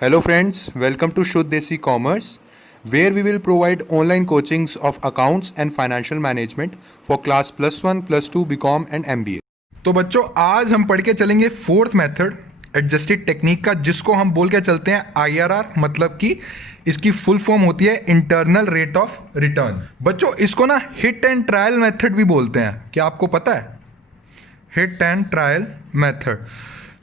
Hello friends, welcome to Shuddh Desi Commerce, where we will provide online coachings of accounts and financial management for class +1, +2, BCom and MBA. तो बच्चों आज हम पढ़ के चलेंगे fourth method adjusted technique का, जिसको हम बोल के चलते हैं आईआरआर, मतलब कि इसकी फुल फॉर्म होती है इंटरनल रेट ऑफ रिटर्न। बच्चों इसको ना हिट एंड ट्रायल मेथड भी बोलते हैं, क्या आपको पता है? Hit and trial method.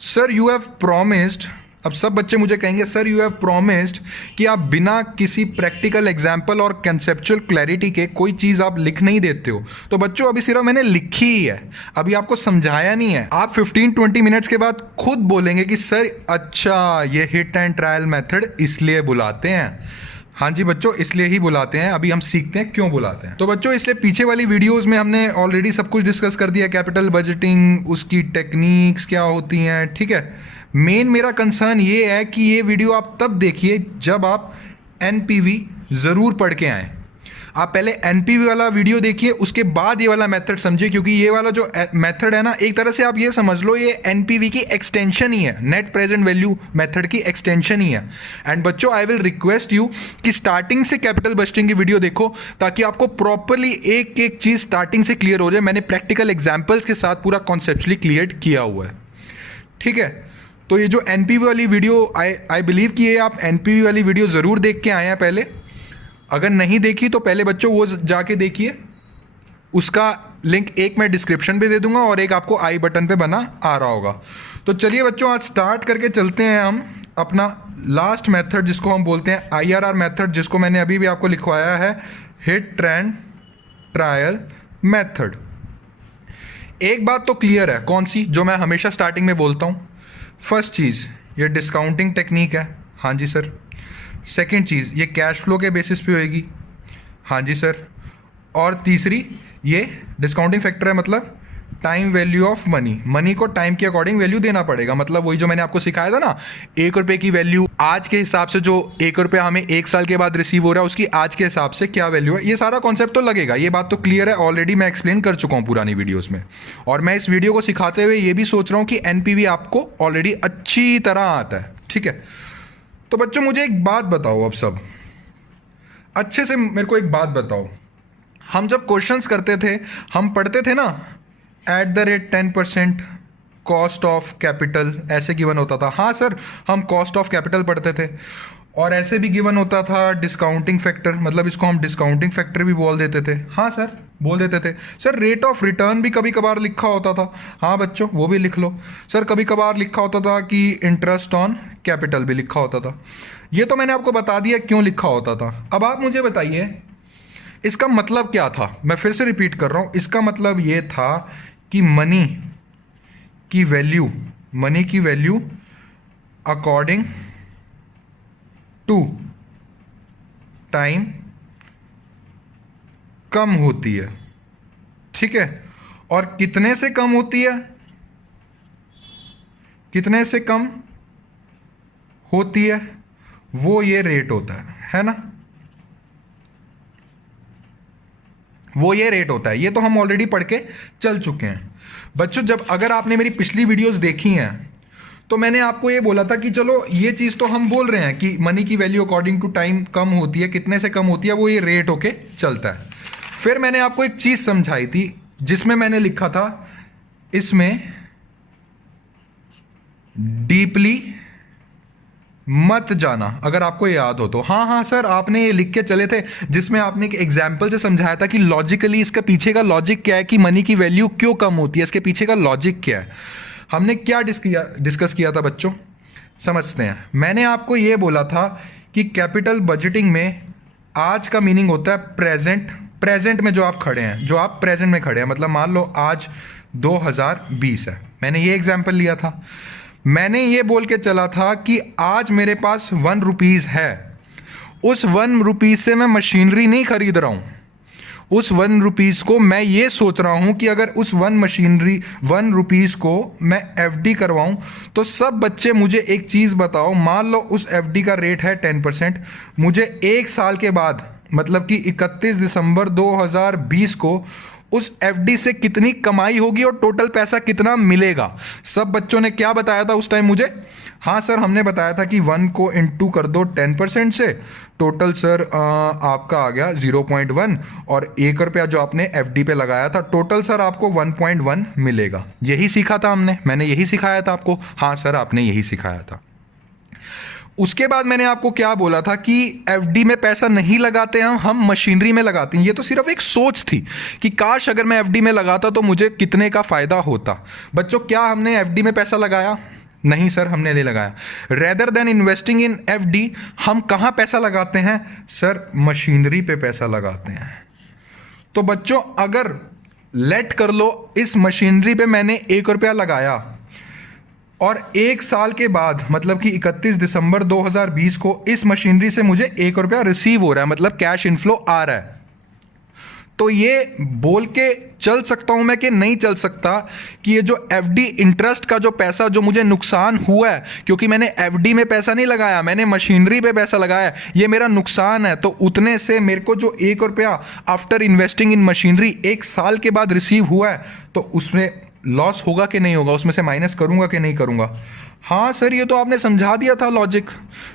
Sir you have promised, अब सब बच्चे मुझे कहेंगे सर यू हैव प्रॉमिस्ड कि आप बिना किसी प्रैक्टिकल एग्जाम्पल और कंसेप्चुअल क्लैरिटी के कोई चीज़ आप लिख नहीं देते हो। तो बच्चों अभी सिर्फ मैंने लिखी ही है, अभी आपको समझाया नहीं है। आप 15-20 मिनट्स के बाद खुद बोलेंगे कि सर अच्छा ये हिट एंड ट्रायल मेथड इसलिए बुलाते हैं। हाँ जी बच्चों, इसलिए ही बुलाते हैं। अभी हम सीखते हैं क्यों बुलाते हैं। तो बच्चों इसलिए पीछे वाली वीडियोस में हमने ऑलरेडी सब कुछ डिस्कस कर दिया, कैपिटल बजटिंग, उसकी टेक्निक्स क्या होती हैं, ठीक है। मेन मेरा कंसर्न ये है कि ये वीडियो आप तब देखिए जब आप एनपीवी ज़रूर पढ़ के आएँ। आप पहले एनपीवी वाला वीडियो देखिए, उसके बाद ये वाला मेथड समझिए, क्योंकि ये वाला जो मेथड है ना, एक तरह से आप ये समझ लो ये एनपीवी की एक्सटेंशन ही है, नेट प्रेजेंट वैल्यू मेथड की एक्सटेंशन ही है। एंड बच्चों आई विल रिक्वेस्ट यू कि स्टार्टिंग से कैपिटल बजटिंग की वीडियो देखो, ताकि आपको प्रॉपरली एक एक चीज़ स्टार्टिंग से क्लियर हो जाए। मैंने प्रैक्टिकल एग्जाम्पल्स के साथ पूरा कॉन्सेप्चुअली क्लियर किया हुआ है, ठीक है। तो ये जो एनपीवी वाली वीडियो, आई बिलीव कि ये आप एनपीवी वाली वीडियो ज़रूर देख के आए हैं पहले। अगर नहीं देखी तो पहले बच्चों वो जाके देखिए, उसका लिंक एक मैं डिस्क्रिप्शन पे दे दूंगा और एक आपको आई बटन पे बना आ रहा होगा। तो चलिए बच्चों आज स्टार्ट करके चलते हैं हम अपना लास्ट मेथड, जिसको हम बोलते हैं आईआरआर मेथड, जिसको मैंने अभी भी आपको लिखवाया है हिट एंड ट्रायल मेथड। एक बात तो क्लियर है, कौन सी? जो मैं हमेशा स्टार्टिंग में बोलता हूँ। फर्स्ट चीज़ ये डिस्काउंटिंग टेक्निक है, हाँ जी सर। सेकंड चीज़ ये कैश फ्लो के बेसिस पे होएगी, हाँ जी सर। और तीसरी ये डिस्काउंटिंग फैक्टर है, मतलब time value of money, money को टाइम के अकॉर्डिंग वैल्यू देना पड़ेगा। मतलब वही जो मैंने आपको सिखाया था ना, 1 रुपये की वैल्यू आज के हिसाब से, जो 1 रुपया हमें 1 साल के बाद रिसीव हो रहा है, उसकी आज के हिसाब से क्या वैल्यू है, ये सारा कॉन्सेप्ट तो लगेगा। ये बात तो क्लियर है, ऑलरेडी मैं एक्सप्लेन कर चुका हूँ पुरानी वीडियोज़ में। और मैं इस वीडियो को सिखाते हुए ये भी सोच रहा हूँ कि एनपीवी आपको ऑलरेडी अच्छी तरह आता है, ठीक है। तो बच्चों मुझे एक बात बताओ, अब सब अच्छे से मेरे को एक बात बताओ। हम जब क्वेश्चंस करते थे, हम पढ़ते थे ना @10% कॉस्ट ऑफ कैपिटल, ऐसे गिवन होता था। हाँ सर, हम कॉस्ट ऑफ कैपिटल पढ़ते थे। और ऐसे भी गिवन होता था डिस्काउंटिंग फैक्टर, मतलब इसको हम डिस्काउंटिंग फैक्टर भी बोल देते थे। हाँ सर बोल देते थे। सर रेट ऑफ रिटर्न भी कभी कभार लिखा होता था, हाँ बच्चों वो भी लिख लो। सर कभी कभार लिखा होता था कि इंटरेस्ट ऑन कैपिटल भी लिखा होता था। ये तो मैंने आपको बता दिया क्यों लिखा होता था। अब आप मुझे बताइए इसका मतलब क्या था। मैं फिर से रिपीट कर रहा हूँ, इसका मतलब ये था कि मनी की वैल्यू अकॉर्डिंग टू टाइम कम होती है, ठीक है। और कितने से कम होती है? कितने से कम होती है वो ये रेट होता है ना, वो ये रेट होता है। ये तो हम ऑलरेडी पढ़ के चल चुके हैं बच्चों। जब अगर आपने मेरी पिछली वीडियोस देखी हैं तो मैंने आपको ये बोला था कि चलो ये चीज़ तो हम बोल रहे हैं कि मनी की वैल्यू अकॉर्डिंग टू टाइम कम होती है, कितने से कम होती है वो ये रेट होके चलता है। फिर मैंने आपको एक चीज़ समझाई थी जिसमें मैंने लिखा था इसमें डीपली मत जाना, अगर आपको याद हो तो। हाँ हाँ सर आपने ये लिख के चले थे, जिसमें आपने एक एग्जाम्पल से समझाया था कि लॉजिकली इसके पीछे का लॉजिक क्या है, कि मनी की वैल्यू क्यों कम होती है, इसके पीछे का लॉजिक क्या है। हमने क्या डिस्कस किया था बच्चों, समझते हैं। मैंने आपको ये बोला था कि कैपिटल बजटिंग में आज का मीनिंग होता है प्रेजेंट में जो आप खड़े हैं, जो आप प्रेजेंट में खड़े हैं। मतलब मान लो आज 2020 है, मैंने ये एग्जाम्पल लिया था। मैंने ये बोल के चला था कि आज मेरे पास 1 रुपीज़ है, उस 1 रुपीज़ से मैं मशीनरी नहीं खरीद रहा हूँ। उस 1 रुपीज़ को मैं ये सोच रहा हूँ कि अगर उस 1 रुपीज़ को मैं एफडी करवाऊँ तो सब बच्चे मुझे एक चीज़ बताओ, मान लो उस एफडी का रेट है 10%, मुझे 1 साल के बाद मतलब कि 31 दिसंबर 2020 को उस एफडी से कितनी कमाई होगी और टोटल पैसा कितना मिलेगा। सब बच्चों ने क्या बताया था उस टाइम मुझे? हाँ सर, हमने बताया था कि 1 को इंटू कर दो 10% से, टोटल सर आपका आ गया 0.1, और 1 रुपया जो आपने एफडी पे लगाया था, टोटल सर आपको 1.1 मिलेगा। यही सीखा था हमने, मैंने यही सिखाया था आपको। हाँ सर, आपने यही सिखाया था। उसके बाद मैंने आपको क्या बोला था कि एफडी में पैसा नहीं लगाते हम मशीनरी में लगाते हैं। ये तो सिर्फ एक सोच थी कि काश अगर मैं एफडी में लगाता तो मुझे कितने का फायदा होता। बच्चों, क्या हमने एफडी में पैसा लगाया? नहीं सर, हमने नहीं लगाया। Rather than investing in FD, हम कहां पैसा लगाते हैं? सर, मशीनरी पे पैसा लगाते हैं। तो बच्चों, अगर लेट कर लो इस मशीनरी पे मैंने 1 रुपया लगाया और 1 साल के बाद, मतलब कि 31 दिसंबर 2020 को इस मशीनरी से मुझे 1 रुपया रिसीव हो रहा है, मतलब कैश इनफ्लो आ रहा है, तो ये बोल के चल सकता हूं मैं कि नहीं चल सकता कि ये जो एफडी इंटरेस्ट का जो पैसा जो मुझे नुकसान हुआ है, क्योंकि मैंने एफडी में पैसा नहीं लगाया, मैंने मशीनरी पे पैसा लगाया, ये मेरा नुकसान है, तो उतने से मेरे को जो 1 रुपया आफ्टर इन्वेस्टिंग इन मशीनरी 1 साल के बाद रिसीव हुआ है, तो उसमें लॉस होगा कि नहीं होगा? उसमें से माइनस करूंगा कि नहीं करूंगा? हाँ सर, ये तो आपने समझा दिया था लॉजिक,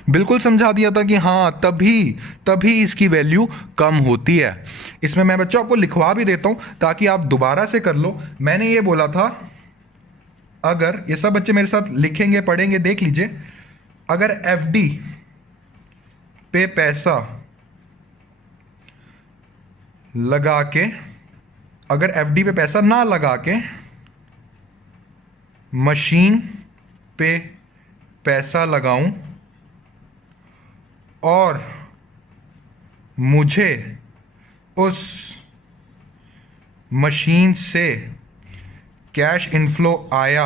बिल्कुल समझा दिया था कि हाँ तभी इसकी वैल्यू कम होती है। इसमें मैं बच्चों आपको लिखवा भी देता हूं ताकि आप दोबारा से कर लो। मैंने ये बोला था, अगर ये सब बच्चे मेरे साथ लिखेंगे पढ़ेंगे, देख लीजिए, अगर एफडी पे पैसा लगा के, अगर एफडी पे पैसा ना लगा के मशीन पे पैसा लगाऊं और मुझे उस मशीन से कैश इनफ्लो आया,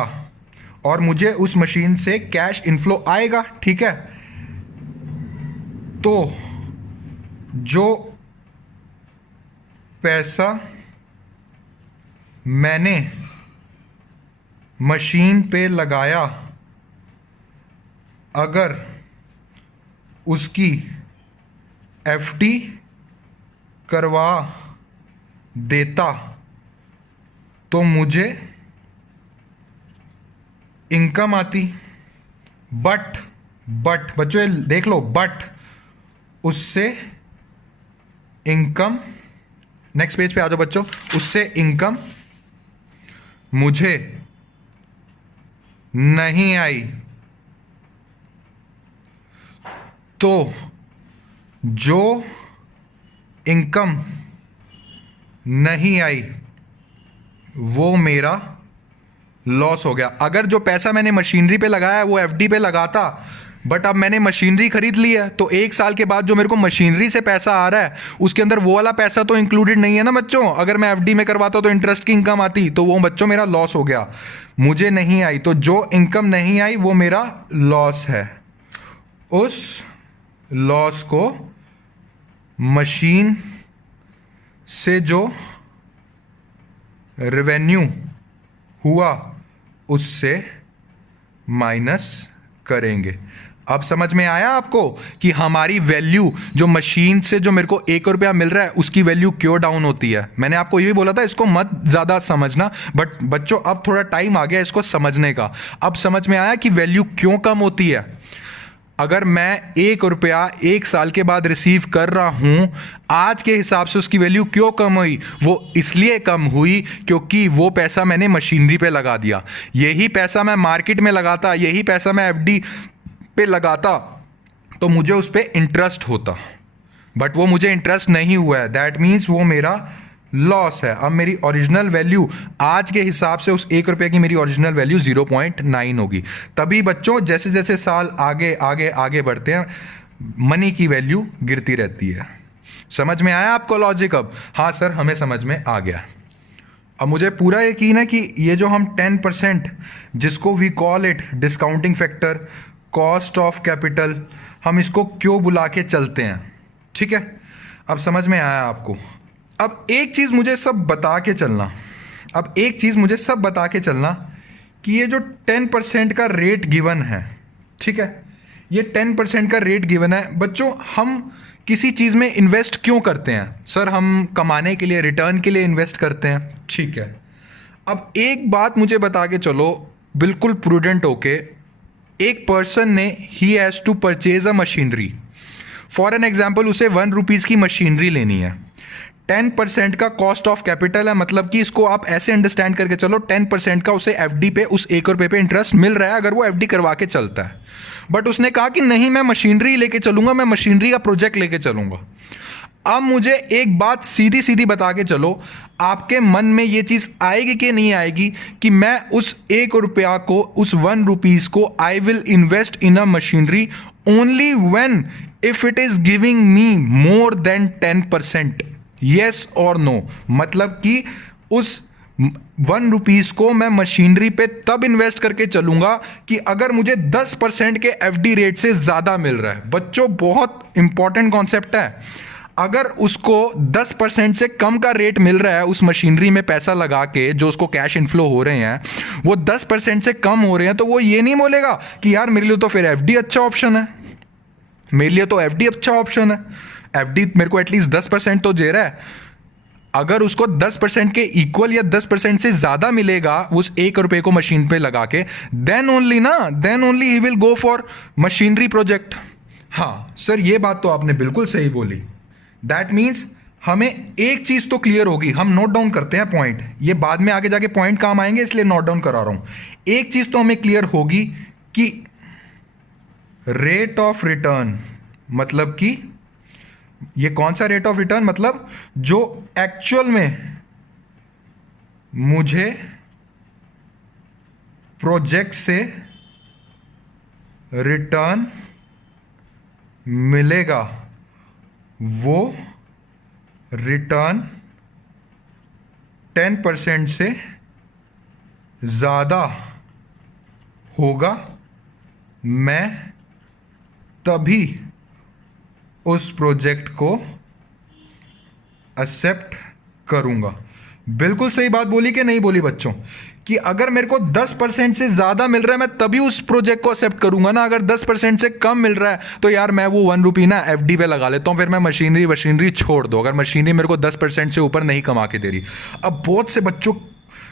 और मुझे उस मशीन से कैश इनफ्लो आएगा, ठीक है, तो जो पैसा मैंने मशीन पे लगाया, अगर उसकी एफडी करवा देता तो मुझे इनकम आती। बट बच्चों ये देख लो, बट उससे इनकम, नेक्स्ट पेज पे आ जाओ बच्चों, उससे इनकम मुझे नहीं आई, तो जो इनकम नहीं आई वो मेरा लॉस हो गया। अगर जो पैसा मैंने मशीनरी पे लगाया है वो एफडी पे लगाता, बट अब मैंने मशीनरी खरीद ली है, तो 1 साल के बाद जो मेरे को मशीनरी से पैसा आ रहा है उसके अंदर वो वाला पैसा तो इंक्लूडेड नहीं है ना बच्चों। अगर मैं एफडी में करवाता तो इंटरेस्ट की इनकम आती, तो वो बच्चों मेरा लॉस हो गया, मुझे नहीं आई, तो जो इनकम नहीं आई वो मेरा लॉस है। उस लॉस को मशीन से जो रेवेन्यू हुआ उससे माइनस करेंगे। अब समझ में आया आपको कि हमारी वैल्यू जो मशीन से जो मेरे को 1 रुपया मिल रहा है उसकी वैल्यू क्यों डाउन होती है। मैंने आपको ये भी बोला था इसको मत ज़्यादा समझना, बट बच्चों अब थोड़ा टाइम आ गया इसको समझने का। अब समझ में आया कि वैल्यू क्यों कम होती है। अगर मैं 1 रुपया 1 साल के बाद रिसीव कर रहा हूं, आज के हिसाब से उसकी वैल्यू क्यों कम हुई? वो इसलिए कम हुई क्योंकि वो पैसा मैंने मशीनरी पे लगा दिया। यही पैसा मैं मार्केट में लगाता, यही पैसा मैं एफडी पे लगाता, तो मुझे उस पर इंटरेस्ट होता, बट वो मुझे इंटरेस्ट नहीं हुआ है, दैट मीन्स वो मेरा लॉस है। अब मेरी ओरिजिनल वैल्यू आज के हिसाब से उस 1 रुपये की मेरी ओरिजिनल वैल्यू 0.9 होगी। तभी बच्चों जैसे जैसे साल आगे आगे आगे बढ़ते हैं मनी की वैल्यू गिरती रहती है। समझ में आया आपको लॉजिक अब? हाँ सर, हमें समझ में आ गया। अब मुझे पूरा यकीन है कि ये जो हम 10% जिसको we call it discounting factor, cost of capital, हम इसको क्यों बुला के चलते हैं, ठीक है, अब समझ में आया आपको। अब एक चीज़ मुझे सब बता के चलना, अब एक चीज़ मुझे सब बता के चलना कि ये जो 10% का रेट गिवन है, ठीक है, ये 10% का रेट गिवन है बच्चों, हम किसी चीज़ में इन्वेस्ट क्यों करते हैं? सर हम कमाने के लिए, रिटर्न के लिए इन्वेस्ट करते हैं। ठीक है, अब एक बात मुझे बता के चलो बिल्कुल प्रूडेंट होके, एक पर्सन ने ही has to purchase a machinery. For an example उसे 1 रुपीज़ की मशीनरी लेनी है, 10% का कॉस्ट ऑफ कैपिटल है, मतलब कि इसको आप ऐसे अंडरस्टैंड करके चलो 10% का उसे एफडी पे, उस 1 रुपये पे इंटरेस्ट मिल रहा है अगर वो एफडी करवा के चलता है। बट उसने कहा कि नहीं मैं मशीनरी लेके चलूंगा, मैं मशीनरी का प्रोजेक्ट लेके चलूंगा। अब मुझे एक बात सीधी सीधी बता के चलो, आपके मन में ये चीज़ आएगी कि नहीं आएगी कि मैं उस 1 रुपया को, उस 1 रुपीज़ को I will invest in a machinery only when if it is giving me more than 10%? Yes और नो, मतलब कि उस 1 रुपीज़ को मैं मशीनरी पे तब इन्वेस्ट करके चलूंगा कि अगर मुझे 10% के एफडी रेट से ज़्यादा मिल रहा है। बच्चों बहुत इंपॉर्टेंट कॉन्सेप्ट है। अगर उसको 10% से कम का रेट मिल रहा है उस मशीनरी में पैसा लगा के, जो उसको कैश इनफ्लो हो रहे हैं वो 10% से कम हो रहे हैं, तो वो ये नहीं बोलेगा कि यार मेरे लिए तो फिर एफडी अच्छा ऑप्शन है, मेरे लिए तो एफडी अच्छा ऑप्शन है, एफडी मेरे को एटलीस्ट 10% तो दे रहा है। अगर उसको 10% के इक्वल या 10% से ज्यादा मिलेगा उस 1 रुपए को मशीन पे लगा के, then only he will go for machinery project. हाँ सर, ये बात तो आपने बिल्कुल सही बोली। दैट मीन्स हमें एक चीज तो क्लियर होगी, हम नोट डाउन करते हैं पॉइंट, ये बाद में आगे जाके पॉइंट काम आएंगे इसलिए नोट डाउन करा रहा हूं। एक चीज तो हमें क्लियर होगी कि रेट ऑफ रिटर्न, मतलब कि ये कौन सा रेट ऑफ रिटर्न, मतलब जो एक्चुअल में मुझे प्रोजेक्ट से रिटर्न मिलेगा, वो रिटर्न 10% से ज़्यादा होगा, मैं तभी उस प्रोजेक्ट को एक्सेप्ट करूंगा। बिल्कुल सही बात बोली कि नहीं बोली बच्चों, कि अगर मेरे को 10% से ज़्यादा मिल रहा है मैं तभी उस प्रोजेक्ट को एक्सेप्ट करूंगा ना। अगर 10% से कम मिल रहा है तो यार मैं वो 1 रुपी ना एफडी पे लगा लेता हूं, फिर मैं मशीनरी छोड़ दो, अगर मशीनरी मेरे को 10% से ऊपर नहीं कमा के दे रही। अब बहुत से बच्चों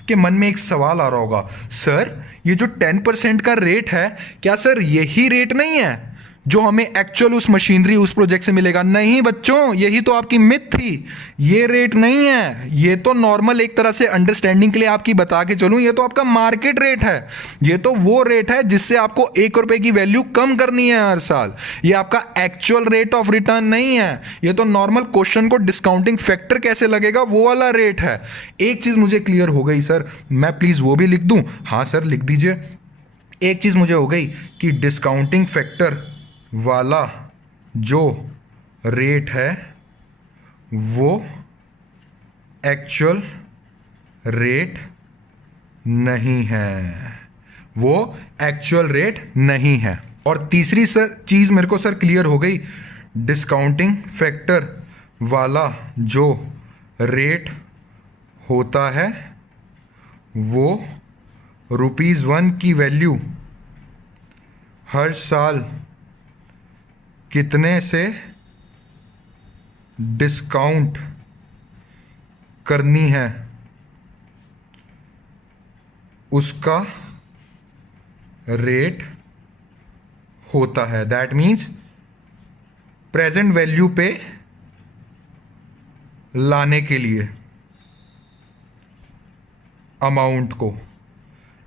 के मन में एक सवाल आ रहा होगा, सर ये जो 10% का रेट है, क्या सर यही रेट नहीं है जो हमें एक्चुअल उस मशीनरी, उस प्रोजेक्ट से मिलेगा? नहीं बच्चों, यही तो आपकी मिथ थी, ये रेट नहीं है। ये तो नॉर्मल, एक तरह से अंडरस्टैंडिंग के लिए आपकी बता के चलूं, ये तो आपका मार्केट रेट है। ये तो वो रेट है जिससे आपको 1 रुपए की वैल्यू कम करनी है हर साल। ये आपका एक्चुअल रेट ऑफ रिटर्न नहीं है। ये तो नॉर्मल क्वेश्चन को डिस्काउंटिंग फैक्टर कैसे लगेगा वो वाला रेट है। एक चीज मुझे क्लियर हो गई सर, मैं प्लीज वो भी लिख दूं? हाँ सर लिख दीजिए। एक चीज मुझे हो गई कि डिस्काउंटिंग फैक्टर वाला जो रेट है वो एक्चुअल रेट नहीं है, वो एक्चुअल रेट नहीं है। और तीसरी सर चीज मेरे को सर क्लियर हो गई, डिस्काउंटिंग फैक्टर वाला जो रेट होता है वो ₹1 की वैल्यू हर साल कितने से डिस्काउंट करनी है उसका रेट होता है। दैट मीन्स प्रेजेंट वैल्यू पे लाने के लिए अमाउंट को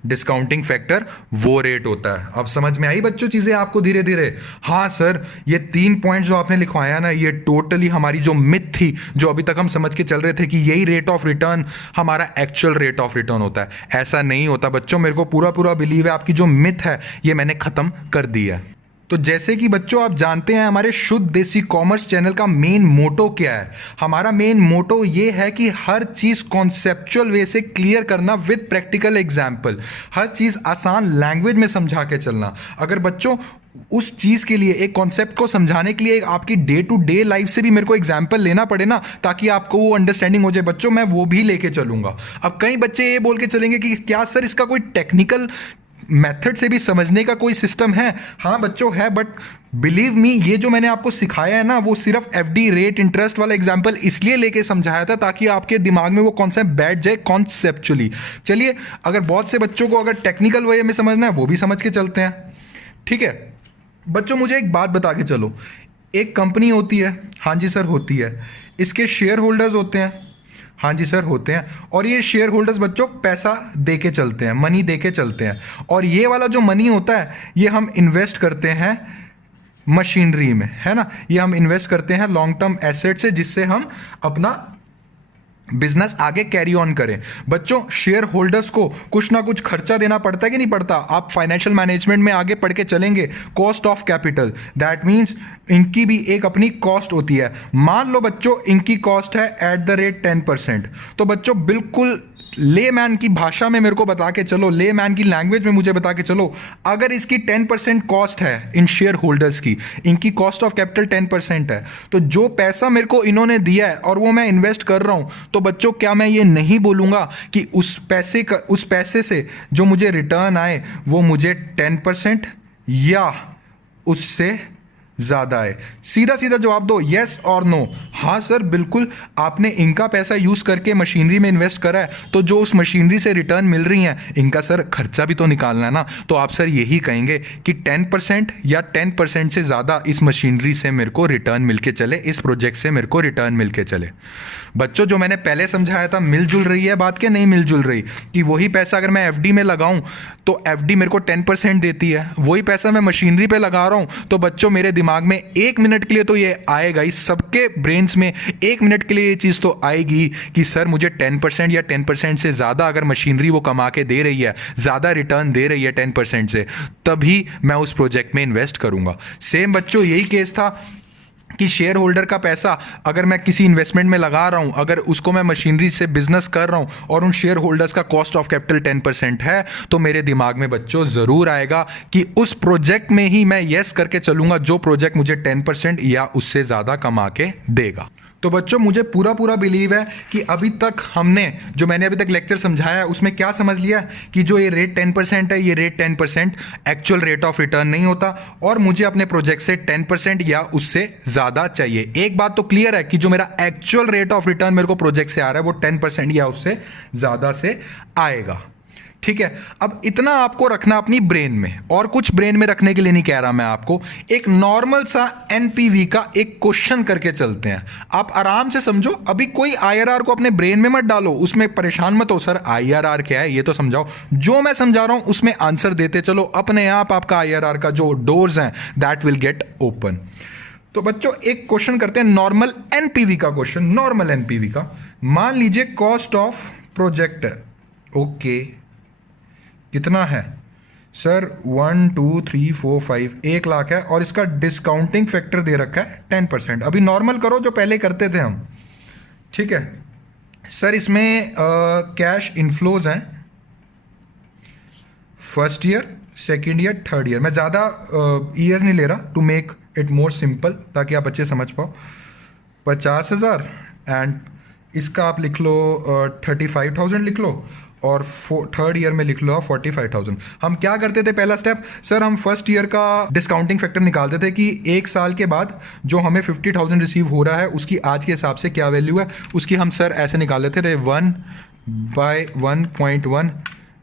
डिस्काउंटिंग फैक्टर वो रेट होता है। अब समझ में आई बच्चों चीजें आपको धीरे धीरे? हाँ सर, ये 3 पॉइंट जो आपने लिखवाया ना, ये टोटली हमारी जो मिथ थी, जो अभी तक हम समझ के चल रहे थे कि यही रेट ऑफ रिटर्न हमारा एक्चुअल रेट ऑफ रिटर्न होता है, ऐसा नहीं होता बच्चों। मेरे को पूरा बिलीव है, आपकी जो मिथ है ये मैंने खत्म कर दी है। तो जैसे कि बच्चों आप जानते हैं हमारे शुद्ध देसी कॉमर्स चैनल का मेन मोटो क्या है? हमारा मेन मोटो ये है कि हर चीज़ कॉन्सेप्चुअल वे से क्लियर करना विद प्रैक्टिकल एग्जाम्पल, हर चीज़ आसान लैंग्वेज में समझा के चलना। अगर बच्चों उस चीज़ के लिए, एक कॉन्सेप्ट को समझाने के लिए आपकी डे टू डे लाइफ से भी मेरे को एग्जाम्पल लेना पड़े ना, ताकि आपको वो अंडरस्टैंडिंग हो जाए बच्चों, मैं वो भी लेके चलूंगा। अब कई बच्चे ये बोल के चलेंगे कि क्या सर इसका कोई टेक्निकल मेथड से भी समझने का कोई सिस्टम है? हाँ बच्चों है, बट बिलीव मी, ये जो मैंने आपको सिखाया है ना, वो सिर्फ एफडी रेट इंटरेस्ट वाला एग्जांपल इसलिए लेके समझाया था ताकि आपके दिमाग में वो कॉन्सेप्ट बैठ जाए कॉन्सेप्चुअली। चलिए, अगर बहुत से बच्चों को अगर टेक्निकल वे में समझना है वो भी समझ के चलते हैं। ठीक है बच्चों, मुझे एक बात बता के चलो, एक कंपनी होती है, हाँ जी सर होती है, इसके शेयर होल्डर्स होते हैं, हाँ जी सर होते हैं, और ये शेयर होल्डर्स बच्चों पैसा दे के चलते हैं, मनी दे के चलते हैं, और ये वाला जो मनी होता है ये हम इन्वेस्ट करते हैं मशीनरी में, है ना, ये हम इन्वेस्ट करते हैं लॉन्ग टर्म एसेट से, जिससे हम अपना बिजनेस आगे कैरी ऑन करें। बच्चों शेयर होल्डर्स को कुछ ना कुछ खर्चा देना पड़ता है कि नहीं पड़ता? आप फाइनेंशियल मैनेजमेंट में आगे पढ़ के चलेंगे, cost of capital, that means इनकी भी एक अपनी कॉस्ट होती है। मान लो बच्चों इनकी कॉस्ट है एट द रेट 10%, तो बच्चों बिल्कुल ले मैन की भाषा में मेरे को बता के चलो, ले मैन की लैंग्वेज में मुझे बता के चलो, अगर इसकी 10% कॉस्ट है इन शेयर होल्डर्स की, इनकी कॉस्ट ऑफ कैपिटल 10% है, तो जो पैसा मेरे को इन्होंने दिया है और वो मैं इन्वेस्ट कर रहा हूं, तो बच्चों क्या मैं ये नहीं बोलूंगा कि उस पैसे से जो मुझे रिटर्न आए वो मुझे 10% या उससे ज़्यादा है? सीधा सीधा जवाब दो, यस और नो। हाँ सर बिल्कुल, आपने इनका पैसा यूज़ करके मशीनरी में इन्वेस्ट करा है, तो जो उस मशीनरी से रिटर्न मिल रही हैं, इनका सर खर्चा भी तो निकालना है ना। तो आप सर यही कहेंगे कि 10% या 10% से ज़्यादा इस मशीनरी से मेरे को रिटर्न मिल के चले, इस प्रोजेक्ट से मेरे को रिटर्न मिल के चले। बच्चों जो मैंने पहले समझाया था, मिलजुल रही है बात के नहीं मिलजुल रही? कि वही पैसा अगर मैं एफडी में लगाऊं तो एफडी मेरे को 10% देती है, वही पैसा मैं मशीनरी पे लगा रहा हूं तो बच्चों मेरे दिमाग में 1 मिनट के लिए तो ये आएगा ही, सबके ब्रेन्स में 1 मिनट के लिए ये चीज़ तो आएगी कि सर मुझे 10% या 10% से ज़्यादा अगर मशीनरी वो कमा के दे रही है, ज़्यादा रिटर्न दे रही है 10% से, तभी मैं उस प्रोजेक्ट में इन्वेस्ट करूंगा। सेम बच्चों यही केस था कि शेयर होल्डर का पैसा अगर मैं किसी इन्वेस्टमेंट में लगा रहा हूं, अगर उसको मैं मशीनरी से बिजनेस कर रहा हूं और उन शेयर होल्डर्स का कॉस्ट ऑफ कैपिटल 10% है, तो मेरे दिमाग में बच्चों जरूर आएगा कि उस प्रोजेक्ट में ही मैं यस करके चलूंगा जो प्रोजेक्ट मुझे 10% या उससे ज्यादा कमा के देगा। तो बच्चों मुझे पूरा पूरा बिलीव है कि अभी तक हमने जो मैंने अभी तक लेक्चर समझाया है उसमें क्या समझ लिया कि जो ये रेट 10% है, ये rate 10% actual rate of return नहीं होता और मुझे अपने प्रोजेक्ट से 10% या उससे ज़्यादा चाहिए। एक बात तो क्लियर है कि जो मेरा एक्चुअल रेट ऑफ रिटर्न मेरे को प्रोजेक्ट से आ रहा है वो 10% या उससे ज़्यादा से आएगा। ठीक है, अब इतना आपको रखना अपनी ब्रेन में, और कुछ ब्रेन में रखने के लिए नहीं कह रहा मैं आपको। एक नॉर्मल सा एनपीवी का एक क्वेश्चन करके चलते हैं, आप आराम से समझो। अभी कोई आईआरआर को अपने ब्रेन में मत डालो, उसमें परेशान मत हो, सर आईआरआर क्या है ये तो समझाओ। जो मैं समझा रहा हूं उसमें आंसर देते चलो, अपने आप आपका आईआरआर का जो डोर्स हैं दैट विल गेट ओपन। तो बच्चों एक क्वेश्चन करते हैं नॉर्मल एनपीवी का क्वेश्चन, नॉर्मल एनपीवी का। मान लीजिए कॉस्ट ऑफ प्रोजेक्ट है, ओके कितना है सर? 1 2 3 4 5 1 लाख है और इसका डिस्काउंटिंग फैक्टर दे रखा है 10%। अभी नॉर्मल करो जो पहले करते थे हम, ठीक है सर। इसमें कैश इनफ्लोज हैं first year, second year, third year. मैं ज़्यादा ईयर नहीं ले रहा to make it more simple ताकि आप अच्छे समझ पाओ। 50,000 एंड इसका आप लिख लो 35,000 लिख लो, और थर्ड ईयर में लिख लो आप 45,000। हम क्या करते थे पहला स्टेप, सर हम फर्स्ट ईयर का डिस्काउंटिंग फैक्टर निकालते थे कि एक साल के बाद जो हमें 50,000 रिसीव हो रहा है उसकी आज के हिसाब से क्या वैल्यू है उसकी। हम सर ऐसे निकाल लेते थे 1/1.1,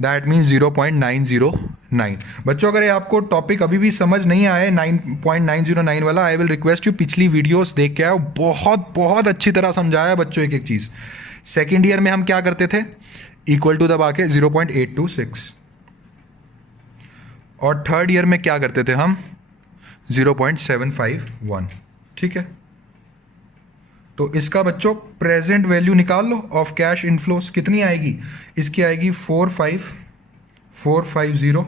दैट मीन्स 0.909। बच्चों अगर ये आपको टॉपिक अभी भी समझ नहीं आए 9.909 वाला, आई विल रिक्वेस्ट यू पिछली वीडियोस देख के आओ, बहुत बहुत अच्छी तरह समझाया है बच्चों एक एक चीज़। सेकेंड ईयर में हम क्या करते थे, इक्वल टू दबा के 0.826, और थर्ड ईयर में क्या करते थे हम 0.751। ठीक है, तो इसका बच्चों प्रेजेंट वैल्यू निकाल लो ऑफ कैश इनफ्लोस, कितनी आएगी? इसकी आएगी 45450,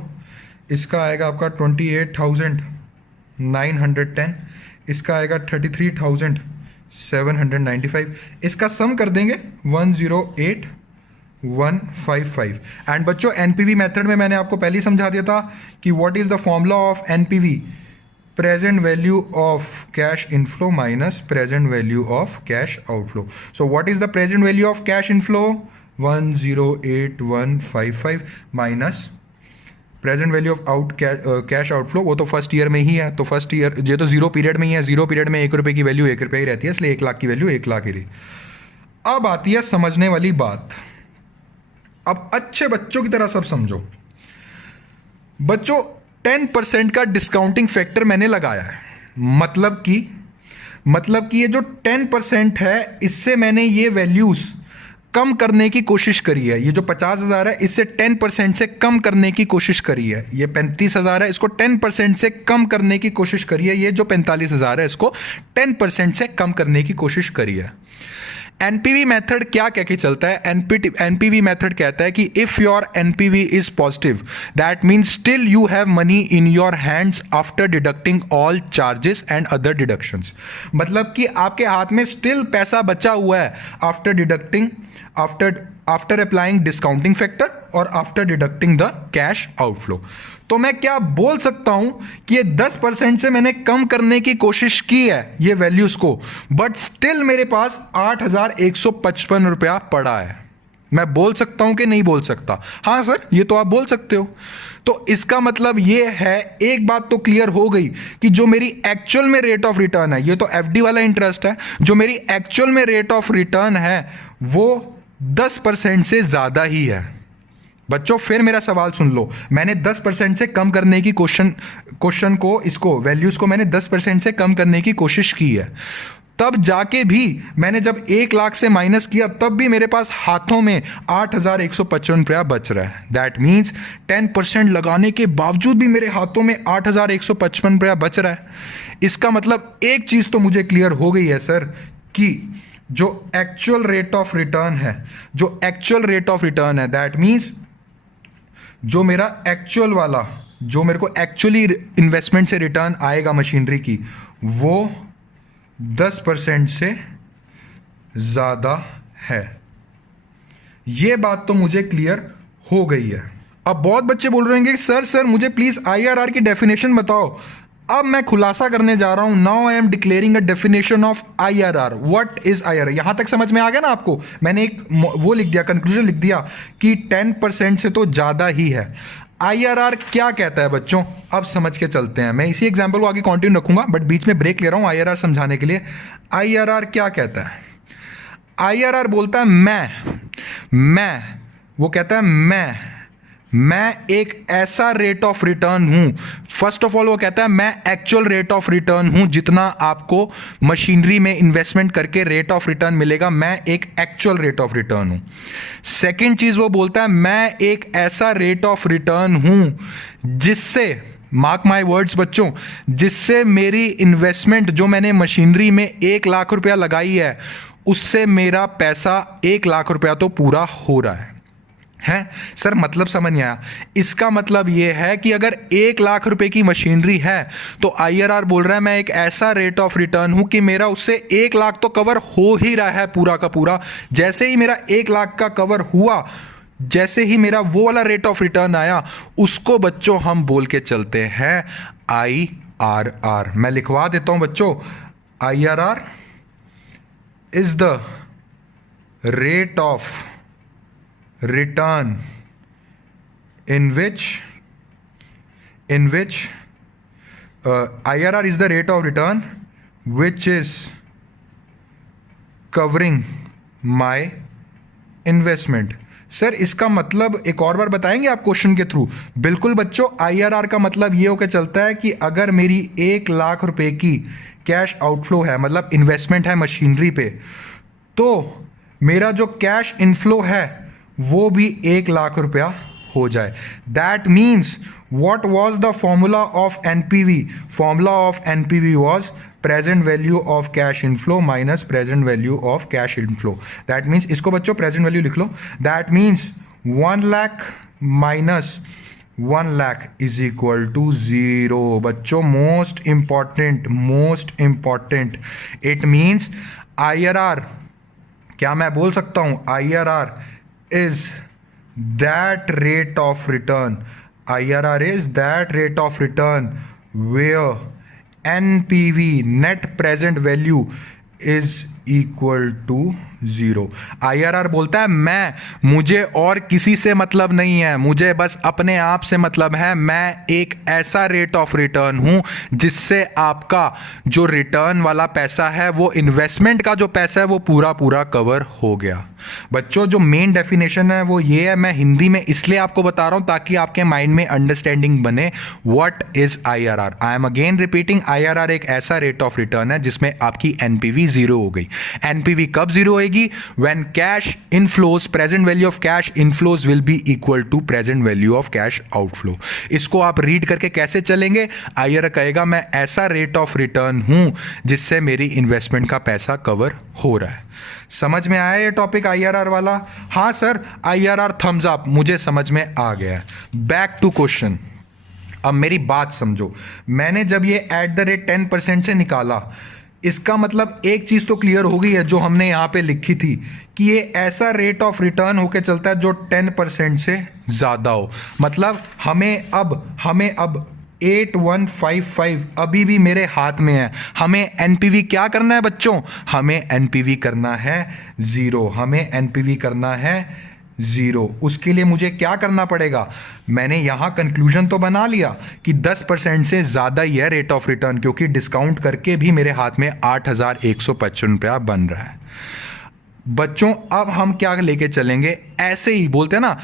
इसका आएगा आपका 28,910, इसका आएगा 33,795, इसका सम कर देंगे 108,155। एंड बच्चों एनपीवी मेथड में मैंने आपको पहले ही समझा दिया था कि what is the formula of NPV, present value of cash inflow minus present value of cash outflow. So what is the present value of cash inflow? 108,155 minus present value of cash outflow, वो तो first year में ही है, तो first year ये तो zero period में ही है, zero period में 1 रुपये की वैल्यू 1 रुपये ही रहती है, इसलिए 1 लाख की वैल्यू 1 लाख ही रही। अब आती है समझने वाली बात। अब अच्छे बच्चों की तरह सब समझो। बच्चों 10% का डिस्काउंटिंग फैक्टर मैंने लगाया है, मतलब कि ये जो 10% है इससे मैंने ये वैल्यूज कम करने की कोशिश करी है। ये जो 50,000 है इससे 10% से कम करने की कोशिश करी है। ये 35,000 है, इसको 10% से कम करने की कोशिश करी है। ये जो 45,000 है इसको 10% से कम करने की कोशिश करी है। एनपीवी मेथड क्या कह के चलता है? एनपीवी मेथड कहता है कि if your NPV is positive that means still you have money in your hands after deducting all charges and other deductions. मतलब कि आपके हाथ में स्टिल पैसा बचा हुआ है आफ्टर अप्लाइंग डिस्काउंटिंग फैक्टर और after deducting the cash outflow. तो मैं क्या बोल सकता हूं कि ये 10% से मैंने कम करने की कोशिश की है ये वैल्यूज को, बट स्टिल मेरे पास 8,155 रुपया पड़ा है। मैं बोल सकता हूं कि नहीं बोल सकता? हाँ सर, ये तो आप बोल सकते हो। तो इसका मतलब ये है, एक बात तो क्लियर हो गई कि जो मेरी एक्चुअल में रेट ऑफ रिटर्न है, ये तो एफडी वाला इंटरेस्ट है, जो मेरी एक्चुअल में रेट ऑफ रिटर्न है वो 10% से ज्यादा ही है। बच्चों फिर मेरा सवाल सुन लो, मैंने 10% से कम करने की क्वेश्चन को, इसको वैल्यूज को मैंने 10% से कम करने की कोशिश की है। तब जाके भी मैंने जब 1 लाख से माइनस किया तब भी मेरे पास हाथों में 8,155 रुपया बच रहा है। दैट मीन्स 10% लगाने के बावजूद भी मेरे हाथों में 8,155 रुपया बच रहा है। इसका मतलब एक चीज तो मुझे क्लियर हो गई है सर, कि जो एक्चुअल रेट ऑफ रिटर्न है दैट मीन्स जो मेरा एक्चुअल वाला, जो मेरे को एक्चुअली इन्वेस्टमेंट से रिटर्न आएगा मशीनरी की, वो 10% से ज्यादा है। ये बात तो मुझे क्लियर हो गई है। अब बहुत बच्चे बोल रहे हैं कि सर मुझे प्लीज आईआरआर की डेफिनेशन बताओ। अब मैं खुलासा करने जा रहा हूं। Now I am declaring a definition of IRR. What is IRR? यहां तक समझ में आ गया ना आपको? मैंने एक वो लिख दिया, कंक्लूजन लिख दिया कि 10% से तो ज्यादा ही है। आईआरआर क्या कहता है बच्चों? अब समझ के चलते हैं। मैं इसी एग्जांपल को आगे कंटिन्यू रखूंगा, बट बीच में ब्रेक ले रहा हूं आईआरआर समझाने के लिए। आईआरआर क्या कहता है? आईआरआर बोलता है वो कहता है मैं एक ऐसा रेट ऑफ रिटर्न हूं। फर्स्ट ऑफ ऑल वो कहता है मैं एक्चुअल रेट ऑफ रिटर्न हूं, जितना आपको मशीनरी में इन्वेस्टमेंट करके रेट ऑफ रिटर्न मिलेगा, मैं एक एक्चुअल रेट ऑफ रिटर्न हूं। सेकंड चीज वो बोलता है मैं एक ऐसा रेट ऑफ रिटर्न हूं जिससे, मार्क माई वर्ड्स बच्चों, जिससे मेरी इन्वेस्टमेंट जो मैंने मशीनरी में 1 लाख रुपया लगाई है उससे मेरा पैसा 1 लाख रुपया तो पूरा हो रहा है सर? मतलब समझ नहीं आया। इसका मतलब यह है कि अगर 1 लाख रुपए की मशीनरी है तो आईआरआर बोल रहा है मैं एक ऐसा रेट ऑफ रिटर्न हूं कि मेरा उससे 1 लाख तो कवर हो ही रहा है पूरा का पूरा। जैसे ही मेरा 1 लाख का कवर हुआ, जैसे ही मेरा वो वाला रेट ऑफ रिटर्न आया, उसको बच्चों हम बोल के चलते हैं आईआरआर। मैं लिखवा देता हूं बच्चों, IRR is the rate of return in which IRR is the rate of return which is covering my investment। Sir इसका मतलब एक और बार बताएंगे आप क्वेश्चन के थ्रू? बिल्कुल बच्चों, आईआरआर का मतलब ये होकर चलता है कि अगर मेरी 1 लाख रुपए की कैश आउटफ्लो है, मतलब इन्वेस्टमेंट है मशीनरी पे, तो मेरा जो कैश इनफ्लो है वो भी 1 लाख रुपया हो जाए। That means what was the formula of NPV? Formula of NPV was present value of cash inflow minus present value of cash inflow. That means, इसको बच्चों प्रेजेंट वैल्यू लिख लो। That means 1 lakh minus 1 lakh is equal to 0। बच्चों most important, it means IRR, क्या मैं बोल सकता हूं IRR is that rate of return? IRR is that rate of return where NPV, net present value, is equal to zero. IRR बोलता है मुझे और किसी से मतलब नहीं है, मुझे बस अपने आप से मतलब है, मैं एक ऐसा रेट ऑफ रिटर्न हूं जिससे आपका जो रिटर्न वाला पैसा है, वो इन्वेस्टमेंट का जो पैसा है, वो पूरा पूरा कवर हो गया। बच्चों जो मेन डेफिनेशन है वो ये है, मैं हिंदी में इसलिए आपको बता रहा हूं ताकि आपके माइंड में अंडरस्टैंडिंग बने। What is IRR? I am again repeating, IRR एक ऐसा रेट ऑफ रिटर्न है जिसमें आपकी एनपीवी जीरो हो गई। एनपीवी कब जीरो होगी? When cash inflows, present value of cash inflows will be equal to present value of cash outflow. इसको आप रीड करके कैसे चलेंगे? आईआरआर कहेगा मैं ऐसा रेट ऑफ रिटर्न हूं जिससे मेरी इन्वेस्टमेंट का पैसा कवर हो रहा है। समझ में आया ये टॉपिक आईआरआर वाला? हाँ सर, आईआरआर थम्स अप, मुझे समझ में आ गया। Back to question. अब मेरी बात समझो, मैंने जब ये @10% से निकाला, इसका मतलब एक चीज तो क्लियर हो गई है जो हमने यहां पे लिखी थी कि ये ऐसा रेट ऑफ रिटर्न होके चलता है जो 10% से ज्यादा हो। मतलब हमें अब 8155 अभी भी मेरे हाथ में है। हमें एनपीवी क्या करना है बच्चों? हमें एनपीवी करना है जीरो। हमें एनपीवी करना है जीरो। उसके लिए मुझे क्या करना पड़ेगा? मैंने यहां कंक्लूजन तो बना लिया कि 10% से ज्यादा ही है रेट ऑफ रिटर्न, क्योंकि डिस्काउंट करके भी मेरे हाथ में 8155 रुपया बन रहा है। बच्चों अब हम क्या लेके चलेंगे? ऐसे ही बोलते हैं ना,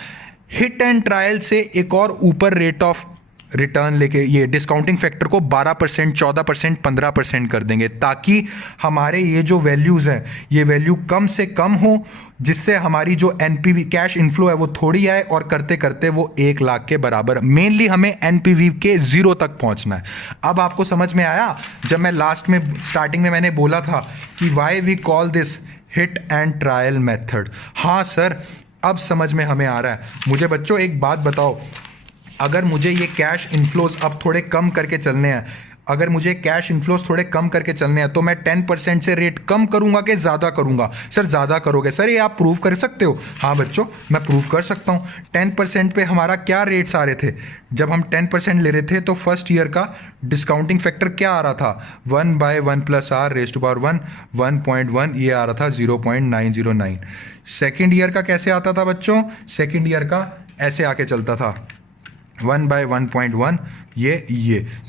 हिट एंड ट्रायल से एक और ऊपर रेट ऑफ रिटर्न लेके ये डिस्काउंटिंग फैक्टर को 12%, 14%, 15% कर देंगे, ताकि हमारे ये जो वैल्यूज हैं ये वैल्यू कम से कम हो, जिससे हमारी जो एनपीवी कैश इनफ्लो है वो थोड़ी आए और करते करते वो 1 लाख के बराबर। मेनली हमें एनपीवी के जीरो तक पहुंचना है। अब आपको समझ में आया जब मैं लास्ट में स्टार्टिंग में मैंने बोला था कि why we call this hit and trial method? हाँ सर, अब समझ में हमें आ रहा है। मुझे बच्चों एक बात बताओ, अगर मुझे ये कैश इनफ्लोज अब थोड़े कम करके चलने हैं, अगर मुझे कैश इनफ्लोज थोड़े कम करके चलने हैं, तो मैं 10% से रेट कम करूंगा कि ज़्यादा करूंगा? सर ज़्यादा करोगे। सर ये आप प्रूव कर सकते हो? हाँ बच्चों, मैं प्रूव कर सकता हूँ। 10% पे हमारा क्या रेट्स आ रहे थे? जब हम 10% ले रहे थे तो फर्स्ट ईयर का डिस्काउंटिंग फैक्टर क्या आ रहा था? 1/1 + r⁻1 1.1, ये आ रहा था 0.909। सेकेंड ईयर का कैसे आता था बच्चों? सेकेंड ईयर का ऐसे आके चलता था 1/1.1, ये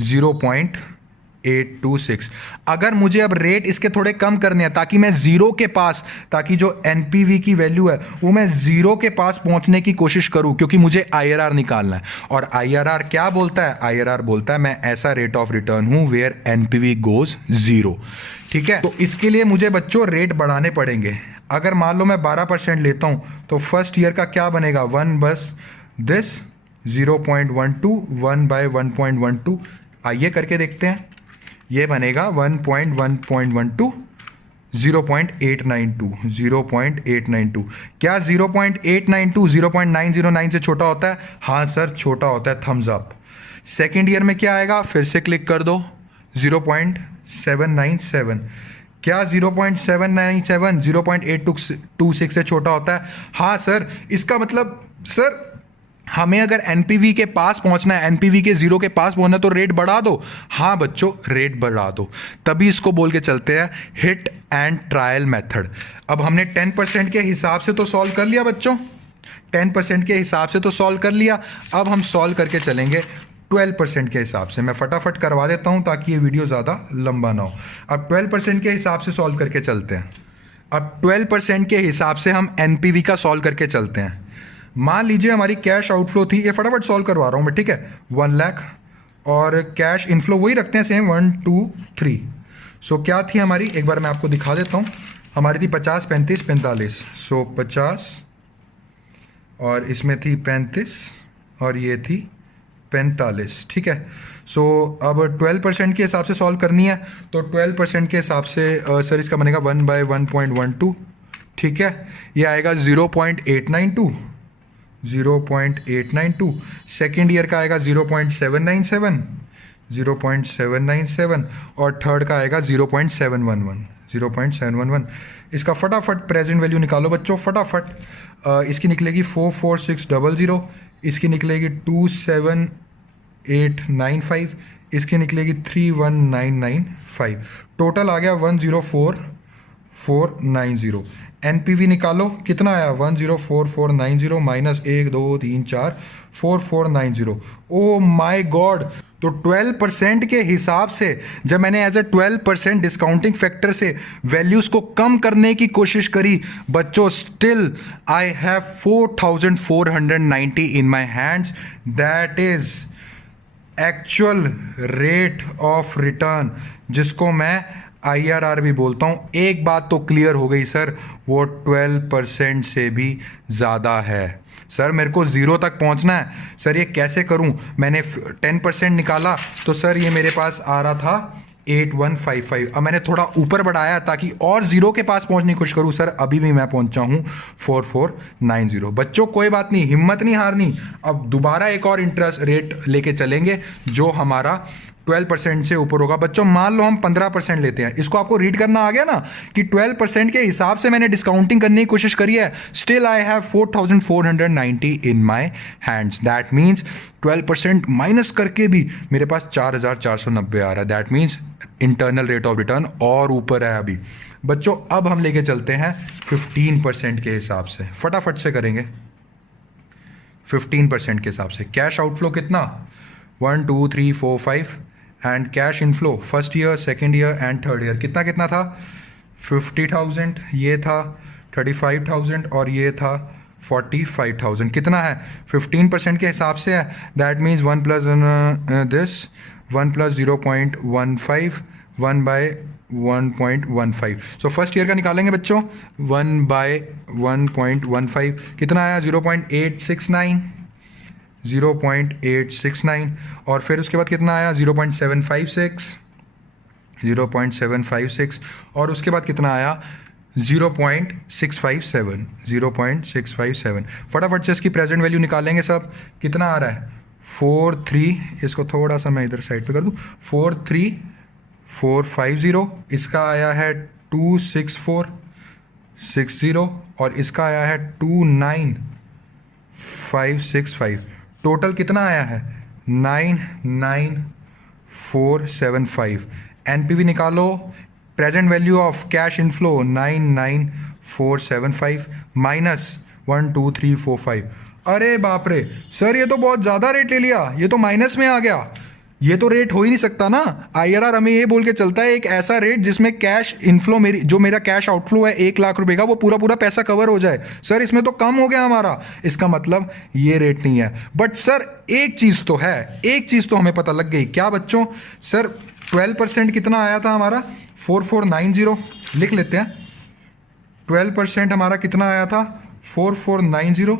0.826। अगर मुझे अब रेट इसके थोड़े कम करने हैं ताकि मैं जीरो के पास, ताकि जो एनपीवी की वैल्यू है वो मैं जीरो के पास पहुंचने की कोशिश करूं, क्योंकि मुझे आईआरआर निकालना है। और आईआरआर क्या बोलता है? आईआरआर बोलता है मैं ऐसा रेट ऑफ रिटर्न हूं वेयर एनपीवी गोज जीरो। ठीक है, तो इसके लिए मुझे बच्चों रेट बढ़ाने पड़ेंगे। अगर मान लो मैं 12% लेता हूं तो फर्स्ट ईयर का क्या बनेगा? 1 बस दिस 0.12 1/1.12। आइए करके देखते हैं। ये बनेगा 1.1.12 0.892 0.892। क्या 0.892 0.909 से छोटा होता है? हाँ सर, छोटा होता है। Thums up. सेकेंड ईयर में क्या आएगा? फिर से क्लिक कर दो, 0.797। क्या 0.797 0.826 से छोटा होता है? हाँ सर। इसका मतलब सर हमें अगर एनपीवी के पास पहुंचना है, एनपीवी के जीरो के पास पहुंचना है, तो रेट बढ़ा दो। हाँ बच्चों, रेट बढ़ा दो। तभी इसको बोल के चलते हैं हिट एंड ट्रायल मेथड। अब हमने 10% के हिसाब से तो सॉल्व कर लिया बच्चों, 10% के हिसाब से तो सॉल्व कर लिया। अब हम सॉल्व करके चलेंगे 12% के हिसाब से। मैं फटाफट करवा देता हूं ताकि ये वीडियो ज़्यादा लंबा ना हो। अब 12% के हिसाब से सॉल्व करके चलते हैं। अब 12% के हिसाब से हम एनपीवी का सॉल्व करके चलते हैं। मान लीजिए हमारी कैश आउटफ्लो थी, ये फटाफट सॉल्व करवा रहा हूँ मैं, ठीक है, 1 लाख, और कैश इनफ्लो वही रखते हैं सेम 1 2 3। सो क्या थी हमारी, एक बार मैं आपको दिखा देता हूँ। हमारी थी 50 35 45। सो 50 और इसमें थी 35 और ये थी 45। ठीक है। सो अब 12% के हिसाब से सॉल्व करनी है, तो 12% के हिसाब से सर इसका बनेगा 1/1.12। ठीक है, ये आएगा 0.892 0.892। सेकेंड ईयर का आएगा 0.797 और थर्ड का आएगा 0.711। इसका फटाफट प्रेजेंट वैल्यू निकालो बच्चों, फटाफट। इसकी निकलेगी 44600, इसकी निकलेगी 27895, इसकी निकलेगी 31995। टोटल आ गया 104490। एनपीवी निकालो, कितना आया 104490 माइनस 1 2 3 4 4490। Oh my God. तो 12% के हिसाब से जब मैंने एज ए 12% डिस्काउंटिंग फैक्टर से वैल्यूज को कम करने की कोशिश करी बच्चों, still I have 4490 in my hands. That is actual rate of return, जिसको मैं IRR भी बोलता हूँ। एक बात तो क्लियर हो गई सर, वो 12% से भी ज़्यादा है। सर मेरे को ज़ीरो तक पहुँचना है, सर ये कैसे करूँ? मैंने 10% निकाला तो सर ये मेरे पास आ रहा था 8155। अब मैंने थोड़ा ऊपर बढ़ाया ताकि और ज़ीरो के पास पहुँचने की कोशिश करूँ। सर अभी भी मैं पहुँचा हूँ 4490। बच्चों कोई बात नहीं, हिम्मत नहीं हारनी। अब दोबारा एक और इंटरेस्ट रेट लेके चलेंगे जो हमारा 12% से ऊपर होगा। बच्चों मान लो हम 15% लेते हैं, इसको आपको रीड करना आ गया ना कि 12% के हिसाब से मैंने डिस्काउंटिंग करने की कोशिश करी है। Still I have 4490 in my hands. That means 12% minus करके भी मेरे पास 4490 आ रहा है। That means internal rate of return और ऊपर है अभी। बच्चों अब हम लेके चलते हैं 15% के हिसाब से, फटाफट से करेंगे। 15% के हिसाब से कैश आउटफ्लो कितना 1 2 3 4 5 and cash inflow first year, second year and third year कितना कितना था 50,000, ये था 35,000 और ये था 45,000। कितना है 15% के हिसाब से है। That means 1 plus this 1 plus 0.15 1 by 1.15। So first year का निकालेंगे बच्चों 1 बाय 1.15 कितना आया 0.869 और फिर उसके बाद कितना आया 0.756 और उसके बाद कितना आया 0.657। फटाफट से इसकी प्रेजेंट वैल्यू निकालेंगे सब। कितना आ रहा है 43, इसको थोड़ा सा मैं इधर साइड पे कर दूं, 43450। इसका आया है 26460 और इसका आया है 29565। टोटल कितना आया है 99475। एनपीवी निकालो, present value of cash inflow 99475 minus 12345। अरे बाप रे सर ये तो बहुत ज़्यादा रेट ले लिया, ये तो माइनस में आ गया। ये तो रेट हो ही नहीं सकता ना। IRR हमें ये बोल के चलता है एक ऐसा रेट जिसमें कैश इनफ्लो मेरा कैश आउटफ्लो है 1 लाख रुपए का, वो पूरा पूरा पैसा कवर हो जाए। सर इसमें तो कम हो गया हमारा, इसका मतलब ये रेट नहीं है। बट सर एक चीज़ तो है, एक चीज़ तो हमें पता लग गई। क्या बच्चों? सर 12% कितना आया था हमारा 4490, लिख लेते हैं। 12% हमारा कितना आया था 4490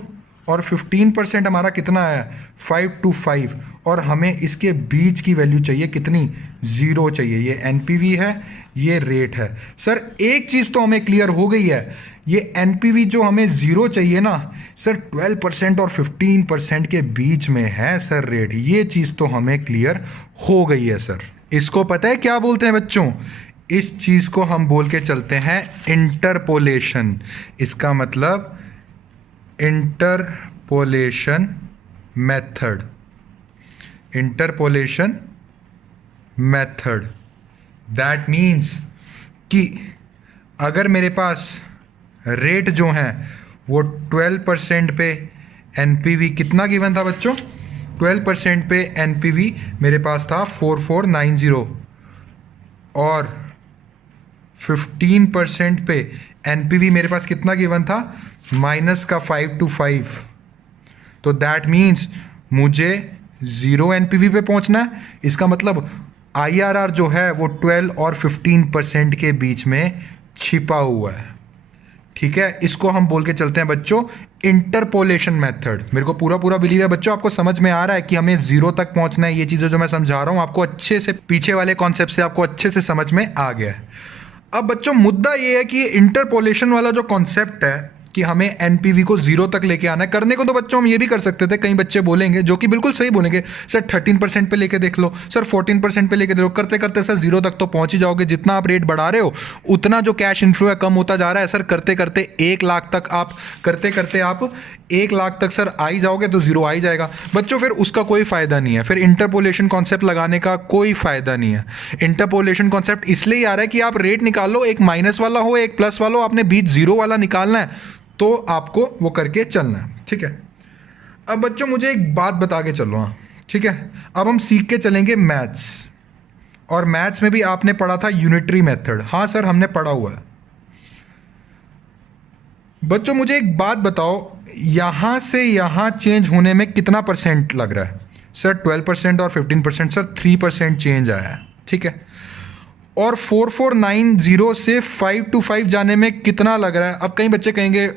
और 15% हमारा कितना आया 525 और हमें इसके बीच की वैल्यू चाहिए कितनी 0 चाहिए। ये एनपीवी है, ये रेट है। सर एक चीज़ तो हमें क्लियर हो गई है, ये एनपीवी जो हमें 0 चाहिए ना सर 12% और 15% के बीच में है सर रेट। ये चीज़ तो हमें क्लियर हो गई है सर। इसको पता है क्या बोलते हैं बच्चों? इस चीज़ को हम बोल के चलते हैं इंटरपोलेशन। इसका मतलब interpolation method. Interpolation method that means कि अगर मेरे पास रेट जो हैं वो 12% पे एनपीवी कितना गिवन था बच्चों? 12% पे एनपीवी मेरे पास था 4490 और 15% पे एनपीवी मेरे पास कितना गिवन था माइनस का 525। तो दैट मीन्स मुझे 0 एनपीवी पे पहुंचना है। इसका मतलब IRR जो है वो 12 और 15% के बीच में छिपा हुआ है। ठीक है, इसको हम बोल के चलते हैं बच्चों इंटरपोलेशन मेथड। मेरे को पूरा पूरा बिलीव है बच्चों आपको समझ में आ रहा है कि हमें 0 तक पहुंचना है। ये चीज़ें जो मैं समझा रहा हूं आपको अच्छे से, पीछे वाले कॉन्सेप्ट से आपको अच्छे से समझ में आ गया है। अब बच्चों मुद्दा ये है कि इंटरपोलेशन वाला जो कॉन्सेप्ट है कि हमें एनपीवी को 0 तक लेके आना है। करने को तो बच्चों हम ये भी कर सकते थे, कई बच्चे बोलेंगे जो कि बिल्कुल सही बोलेंगे, सर 13% पे लेके देख लो, सर 14% पे लेके देख लो, करते करते सर 0 तक तो पहुंच ही जाओगे। जितना आप रेट बढ़ा रहे हो उतना जो कैश इनफ्लो है कम होता जा रहा है। सर करते करते 1 लाख तक आप करते करते आप 1 लाख तक सर आ ही जाओगे तो 0 आ ही जाएगा बच्चों। फिर उसका कोई फ़ायदा नहीं है, फिर इंटरपोलेशन कॉन्सेप्ट लगाने का कोई फ़ायदा नहीं है। इंटरपोलेशन कॉन्सेप्ट इसलिए ही आ रहा है कि आप रेट निकालो, एक माइनस वाला हो एक प्लस वाला हो, आपने बीच 0 वाला निकालना है तो आपको वो करके चलना है, ठीक है। अब बच्चों मुझे एक बात बता के चलो, हाँ ठीक है। अब हम सीख के चलेंगे मैथ्स, और मैथ्स में भी आपने पढ़ा था यूनिटरी मेथड। हाँ सर हमने पढ़ा हुआ है। बच्चों मुझे एक बात बताओ, यहां से यहां चेंज होने में कितना परसेंट लग रहा है? सर 12% और 15%। सर 3% चेंज आया है, ठीक है। और 4490 से 525 जाने में कितना लग रहा है? अब कई बच्चे कहेंगे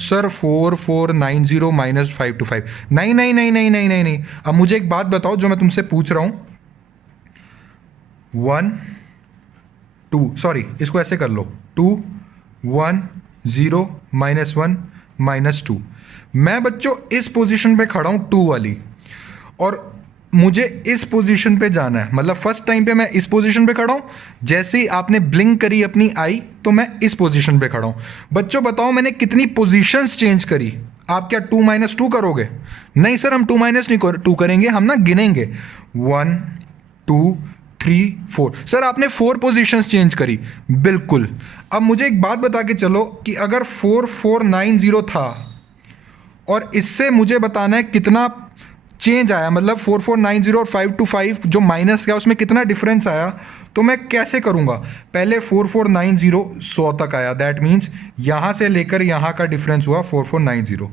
सर 4490 माइनस 525। नहीं नहीं नहीं नहीं नहीं नहीं नहीं। अब मुझे एक बात बताओ जो मैं तुमसे पूछ रहा हूं, 1 2, सॉरी इसको ऐसे कर लो, 2 1 0 माइनस 1 माइनस 2। मैं बच्चों इस पोजीशन पे खड़ा हूं 2 वाली, और मुझे इस पोजीशन पे जाना है। मतलब फर्स्ट टाइम पे मैं इस पोजीशन पे खड़ा हूं, जैसे ही आपने ब्लिंक करी अपनी आई तो मैं इस पोजीशन पे खड़ा हूं। बच्चों बताओ मैंने कितनी पोजीशंस चेंज करी? आप क्या 2 माइनस 2 करोगे? नहीं सर हम 2 माइनस नहीं 2 करेंगे, हम ना गिनेंगे 1 2 3 4। सर आपने 4 पोजीशंस चेंज करी, बिल्कुल। अब मुझे एक बात बता के चलो कि अगर 4490 था और इससे मुझे बताना है कितना चेंज आया, मतलब 4490 और 525 जो माइनस गया उसमें कितना डिफरेंस आया, तो मैं कैसे करूंगा? पहले 4490 100 तक आया, दैट मीन्स यहां से लेकर यहां का डिफरेंस हुआ 4490।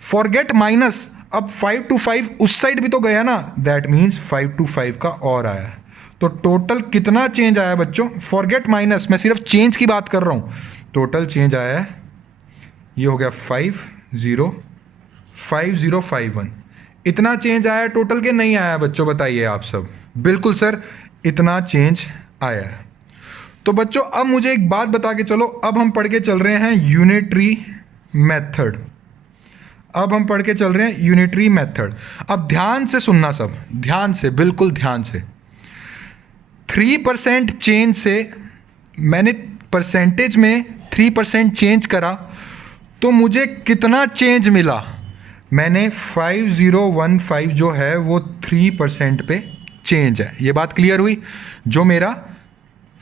फॉरगेट माइनस, अब 525 उस साइड भी तो गया ना, दैट मीन्स 525 का और आया। तो टोटल कितना चेंज आया बच्चों? फॉरगेट माइनस, मैं सिर्फ चेंज की बात कर रहा हूं। टोटल चेंज आया है, ये हो गया 5051। इतना चेंज आया टोटल के नहीं आया बच्चों? बताइए आप सब। बिल्कुल सर इतना चेंज आया है। तो बच्चों अब मुझे एक बात बता के चलो, अब हम पढ़ के चल रहे हैं यूनिटरी मेथड। अब हम पढ़ के चल रहे हैं यूनिटरी मेथड। अब ध्यान से सुनना सब, ध्यान से, बिल्कुल ध्यान से। 3% चेंज से मैंने परसेंटेज में 3% चेंज करा तो मुझे कितना चेंज मिला? मैंने 5015 जो है वो 3% पे चेंज है। ये बात क्लियर हुई? जो मेरा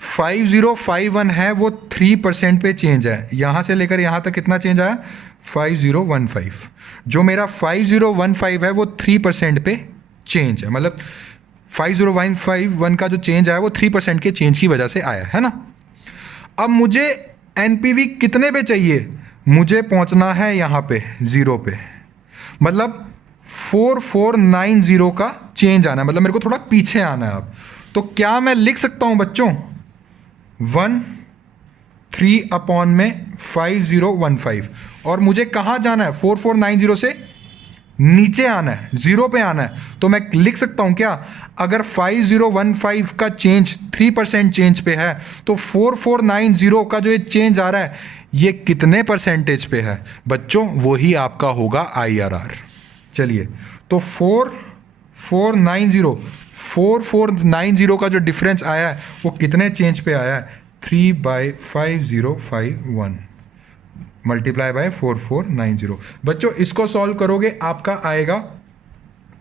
5051 है वो 3% पे चेंज है। यहां से लेकर यहां तक कितना चेंज आया? 5015। जो मेरा 5015 है वो 3% पे चेंज है, मतलब 50151 का जो चेंज आया वो 3% के चेंज की वजह से आया है ना। अब मुझे एनपीवी कितने पे चाहिए? मुझे पहुंचना है यहां पे 0 पे, मतलब 4490 का चेंज आना है, मतलब मेरे को थोड़ा पीछे आना है। अब तो क्या मैं लिख सकता हूं बच्चों 1/3 अपॉन में 5015, और मुझे कहां जाना है? 4490 से नीचे आना है, 0 पे आना है। तो मैं लिख सकता हूं क्या, अगर 5015 का चेंज 3% चेंज पे है तो 4490 का जो ये चेंज आ रहा है ये कितने परसेंटेज पे है? बच्चों वही आपका होगा IRR। चलिए तो 4490 का जो डिफरेंस आया है वो कितने चेंज पे आया है? 3/5051 मल्टीप्लाई बाय 4490। बच्चों इसको सॉल्व करोगे आपका आएगा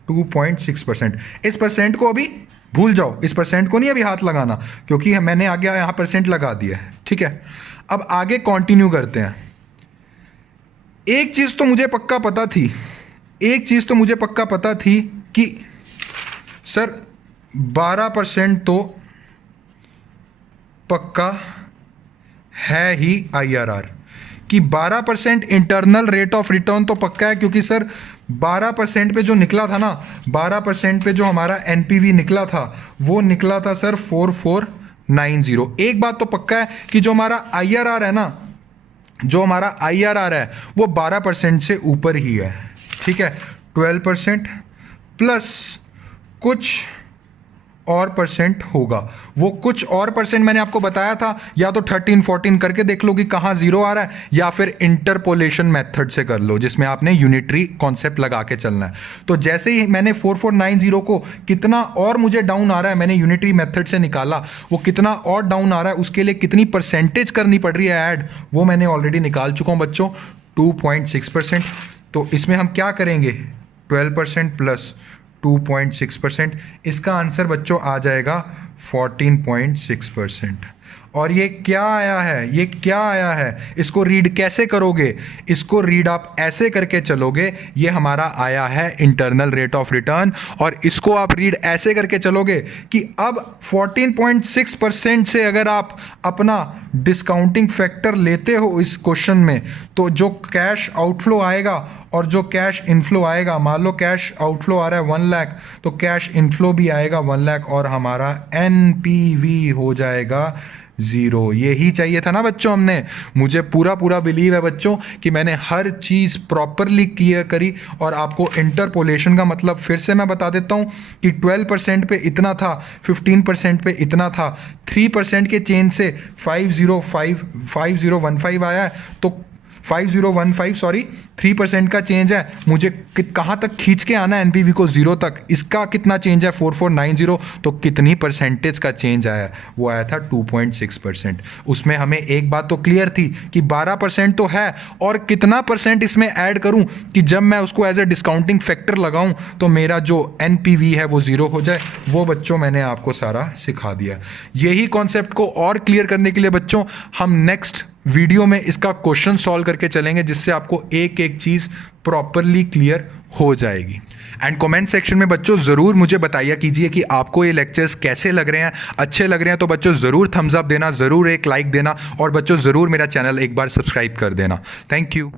2.6%। इस परसेंट को अभी भूल जाओ, इस परसेंट को नहीं अभी हाथ लगाना, क्योंकि मैंने आगे यहां परसेंट लगा दिया है, ठीक है। अब आगे कंटिन्यू करते हैं। एक चीज तो मुझे पक्का पता थी, एक चीज तो मुझे पक्का पता थी कि सर 12% तो पक्का है ही IRR, कि 12% इंटरनल रेट ऑफ रिटर्न तो पक्का है, क्योंकि सर 12% पे जो निकला था ना, 12% पे जो हमारा एनपीवी निकला था वो निकला था सर 4490। एक बात तो पक्का है कि जो हमारा IRR है ना, जो हमारा IRR है वो 12% से ऊपर ही है, ठीक है। 12% प्लस कुछ और परसेंट होगा। वो कुछ और परसेंट मैंने आपको बताया था, या तो 13 14 करके देख लो कि कहाँ जीरो आ रहा है, या फिर इंटरपोलेशन मेथड से कर लो जिसमें आपने यूनिटरी कॉन्सेप्ट लगा के चलना है। तो जैसे ही मैंने 4490 को कितना और मुझे डाउन आ रहा है, मैंने यूनिटरी मेथड से निकाला, वो कितना और डाउन आ रहा है, उसके लिए कितनी परसेंटेज करनी पड़ रही है ऐड, वो मैंने ऑलरेडी निकाल चुका हूँ बच्चों, 2.6%। तो इसमें हम क्या करेंगे, 12% प्लस 2.6%, इसका आंसर बच्चों आ जाएगा 14.6%। और ये क्या आया है, ये क्या आया है, इसको रीड कैसे करोगे, इसको रीड आप ऐसे करके चलोगे, ये हमारा आया है इंटरनल रेट ऑफ रिटर्न, और इसको आप रीड ऐसे करके चलोगे कि अब 14.6% से अगर आप अपना डिस्काउंटिंग फैक्टर लेते हो इस क्वेश्चन में, तो जो कैश आउटफ्लो आएगा और जो कैश इनफ्लो आएगा, मान लो कैश आउटफ्लो आ रहा है 1 लाख, तो कैश इनफ्लो भी आएगा 1 लाख, और हमारा एनपीवी हो जाएगा 0। यही चाहिए था ना बच्चों हमने। मुझे पूरा बिलीव है बच्चों कि मैंने हर चीज़ प्रॉपरली क्लियर करी, और आपको इंटरपोलेशन का मतलब फिर से मैं बता देता हूँ कि 12% पे इतना था, 15% पे इतना था, 3% के चेंज से 5015 आया है, तो 5015 सॉरी 3% का चेंज है, मुझे कहाँ तक खींच के आना है एनपीवी को 0 तक, इसका कितना चेंज है 4490, तो कितनी परसेंटेज का चेंज आया, वो आया था 2.6%। उसमें हमें एक बात तो क्लियर थी कि 12% तो है, और कितना परसेंट इसमें ऐड करूं कि जब मैं उसको एज ए डिस्काउंटिंग फैक्टर लगाऊं तो मेरा जो एनपीवी है वो 0 हो जाए, वो बच्चों मैंने आपको सारा सिखा दिया। यही कॉन्सेप्ट को और क्लियर करने के लिए बच्चों हम नेक्स्ट वीडियो में इसका क्वेश्चन सॉल्व करके चलेंगे, जिससे आपको एक एक चीज़ प्रॉपरली क्लियर हो जाएगी। एंड कमेंट सेक्शन में बच्चों ज़रूर मुझे बताइए कीजिए कि आपको ये लेक्चर्स कैसे लग रहे हैं, अच्छे लग रहे हैं तो बच्चों ज़रूर थम्स अप देना, ज़रूर एक लाइक देना, और बच्चों ज़रूर मेरा चैनल एक बार सब्सक्राइब कर देना। Thank you.